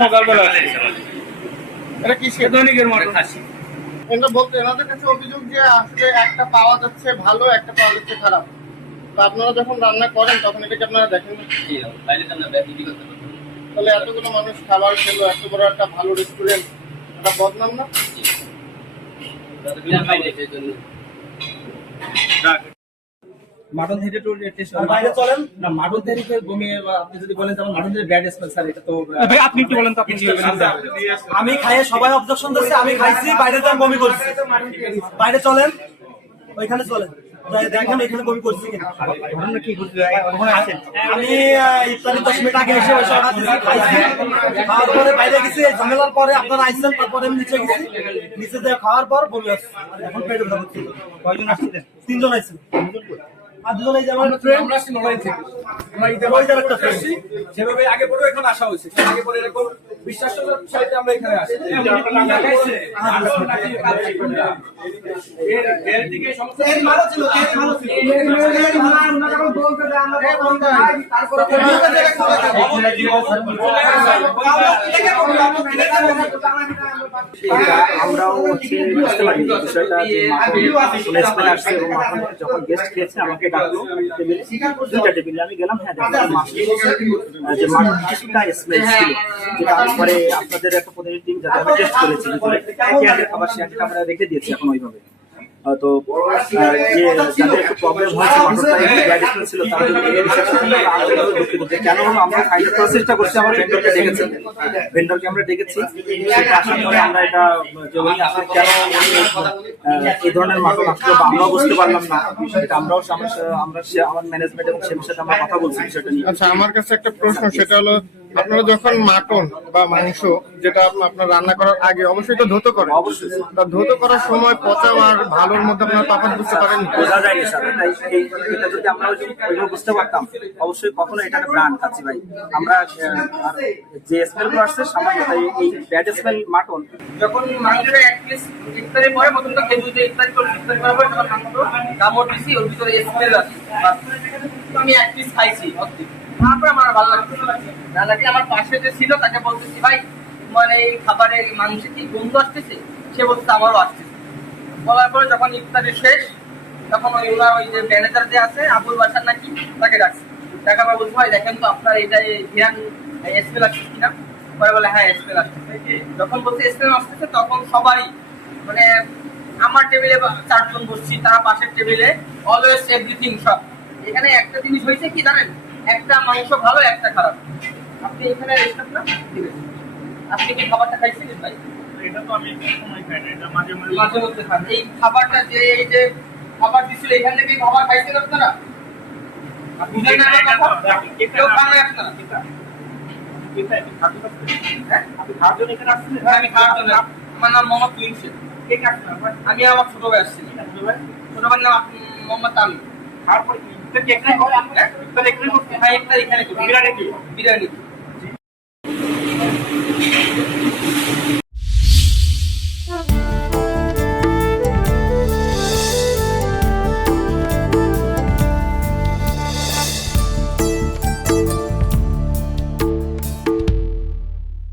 সকালবেলা এটা কি দৈনিকের মতো এটা বলতে এনাদের কাছে অভিযোগ যে আসলে একটা পাওয়া যাচ্ছে ভালো, একটা পাওয়া যাচ্ছে খারাপ। তো আপনারা যখন রান্না করেন তখন এটা কি আপনারা দেখেন না? তাহলে এতগুলো মানুষ খাবার খেলো, এত বড় একটা ভালো রেস্টুরেন্ট, এটা বদনাম না? মাটন থেকে বাইরে চলেন না, মাটন থেকে ঘুমিয়ে আপনি যদি বলেন যেমন মাটন থেকে ব্যাড স্মেল স্যার, এটা তো ভাই আপনি কি বলেন তো? আপনি আমি খাইয়ে সবাই অবজেকশন দিচ্ছে, আমি খাইছি বাইরে তো বমি করছি। বাইরে চলেন, ওইখানে চলেন, দেখেন এখানে বমি করছি কিনা। আমি ইফতারি 10 মিনিট আগে এসে বসে অর্ডার দিচ্ছি, খাইছি। খাওয়ার পরে বাইরে গেছি, ঝামেলার পরে আপনারা আইসেন, তারপরে আমি নিচে গেছি। নিচে যে খাওয়ার পর বমি হচ্ছে, এখন পেটে ব্যথা করছে। কয়জন আসছিলেন? 3 জন আইছেন। আর দুজন এই যে আমার ফ্রেন্ড, আমরা আসছি নড়াইল থেকে। আমরা ইদার একটা ফ্রেন্ড সেভাবে আগে পরে এখন আসা হয়েছে। আগে পরে এরকম বিশ্বাসের সাথে আমরা এখানে আসি। এর দিকে সমস্যা ভালো ছিল, ভালো ছিল। আমরাও বুঝতে পারি বিষয়টা আসছে এবং যখন গেস্ট খেয়েছে আমাকে ডাকলো টেবিলে, 2টা টেবিলে আমি গেলাম। হ্যাঁ, যে মাটন কিছুটা স্মেল ছিল, যেটা পরে আপনাদের একটা প্রতিনিধি টিম যাতে আমি টেস্ট করেছি, খাবার সে আমরা রেখে দিয়েছি এখন ওইভাবে। তো যে যাদের একটু প্রবলেম হয়েছে, মাটনটা একটু ব্যাড স্মেল ছিল, তাদের কেন হলো আমরা ফাইনাল প্রসেসটা করছি। আমার ভেন্ডরকে আমরা ডেকেছি, সেটা আসার পরে আমরা এটা যে উনি আসলে কেন এই ধরনের মাটন আসলো বা আমরাও বুঝতে পারলাম না, এটা আমরাও আমার ম্যানেজমেন্ট এবং সে বিষয়ে আমরা কথা বলছি বিষয়টা নিয়ে। আচ্ছা, আমার কাছে একটা প্রশ্ন, সেটা হলো আপনারা যখন মাটন বা মাংস যেটা আপনার রান্না করার আগে অবশ্যই তো ধৌত করেন, অবশ্যই ধৌত করার সময় পচা আর ভালোর মধ্যে আপনারা তফাৎ বুঝতে পারেন? বোঝা যায়নি স্যার, এটা যদি আমরা ওইভাবে বুঝতে পারতাম অবশ্যই কখনো এটা একটা ব্র্যান্ড খাচ্ছি ভাই আমরা। যে স্মেল গুলো আসছে সামান্য, এই ব্যাড স্মেল মাটন যখন মাংসটা এক পিস ইফতারের পরে প্রথম তো খেয়ে বুঝে ইফতারি করার পর যখন মাংস কামড় দিছি, ওর ভিতরে স্মেল আছে। আমি এক পিস খাইছি অর্ধেক, তারপর আমার ভালো লাগছে না লাগে। আমার পাশে যে ছিল তাকে বলতেছি, ভাই মানে এই খাবারের মাংসে কি গন্ধ আসতেছে? সে বলছে আমারও আসতেছে। বলার পরে যখন ইফতারি শেষ, তখন ওই যে ম্যানেজার যে আছে আবুল বাসার নাকি, তাকে ডাকছে। টাকা পর বলছে, ভাই দেখেন তো আপনার এটা ধ্যান স্মেল আসছে কিনা। পরে বলে হ্যাঁ স্মেল আসতেছে। যখন বলছে স্মেল আসতেছে, তখন সবারই মানে আমার টেবিলে 4 জন বসছি, তারা পাশের টেবিলে অলওয়েজ এভরিথিং সব। এখানে একটা জিনিস হয়েছে কি জানেন, একটা মাংস ভালো, একটা খারাপ। আপনি এখানে রেস্টুরেন্ট না, ঠিক আছে, আপনি কি খাবারটা খাইছিলেন ভাই? এটা তো আমি সময় খাই না, এটা মাঝে মাঝে মধ্যে খান। এই খাবারটা যে এই যে খাবার দিছিল, এখান থেকে খাবার খাইছেন আপনারা? বুঝলেন না আমার কথা? কেউ খান না আপনারা? আপনি খাওয়ার জন্য এখানে আসছিলেন? আমি খাওয়ার জন্য। আমার নাম মোহাম্মদ তুইন। ঠিক আছে, আমি আমার ছোট ভাই আসছি। ছোট ভাইয়ের নাম মোহাম্মদ তামিম। তারপরে কি এখানে হয়? আপনার এখানে করতে? হ্যাঁ, এখানে করি। বিরিয়ানি কি? বিরিয়ানি।